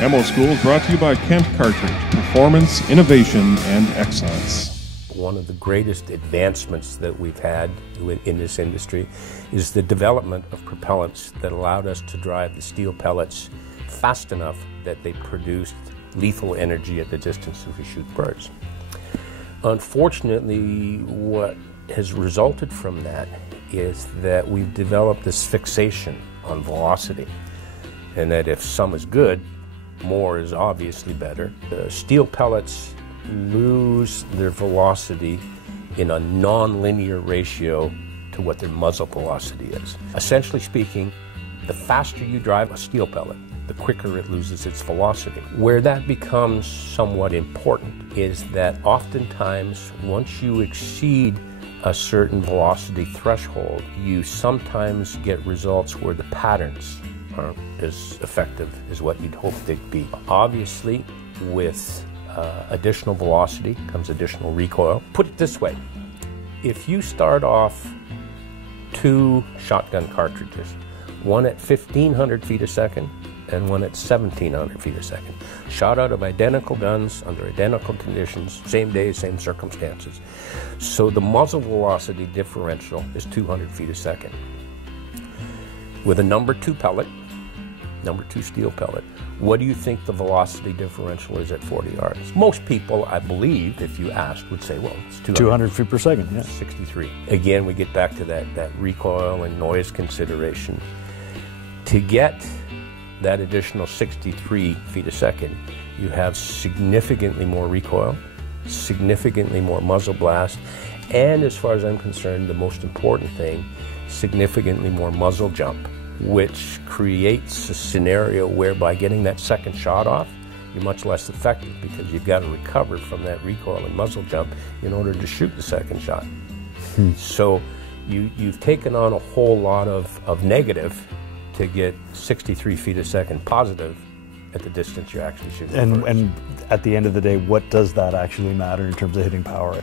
Ammo School is brought to you by Kent Cartridge, performance, innovation, and excellence. One of the greatest advancements that we've had in this industry is the development of propellants that allowed us to drive the steel pellets fast enough that they produced lethal energy at the distance that we shoot birds. Unfortunately, what has resulted from that is that we've developed this fixation on velocity, and that if some is good, more is obviously better. The steel pellets lose their velocity in a non-linear ratio to what their muzzle velocity is. Essentially speaking, the faster you drive a steel pellet, the quicker it loses its velocity. Where that becomes somewhat important is that oftentimes once you exceed a certain velocity threshold, you sometimes get results where the patterns aren't as effective as what you'd hope they'd be. Obviously, with additional velocity comes additional recoil. Put it this way, if you start off two shotgun cartridges, one at 1,500 feet a second and one at 1,700 feet a second, shot out of identical guns under identical conditions, same day, same circumstances. So the muzzle velocity differential is 200 feet a second. With a number 2 pellet, number 2 steel pellet, what do you think the velocity differential is at 40 yards? Most people, I believe, if you asked, would say, well, it's 200 feet per second, yeah. 63. Again, we get back to that recoil and noise consideration. To get that additional 63 feet a second, you have significantly more recoil, significantly more muzzle blast, and as far as I'm concerned, the most important thing, significantly more muzzle jump, which creates a scenario whereby getting that second shot off, you're much less effective because you've got to recover from that recoil and muzzle jump in order to shoot the second shot. So you've taken on a whole lot of negative to get 63 feet a second positive at the distance you're actually shooting. And at the end of the day, what does that actually matter in terms of hitting power?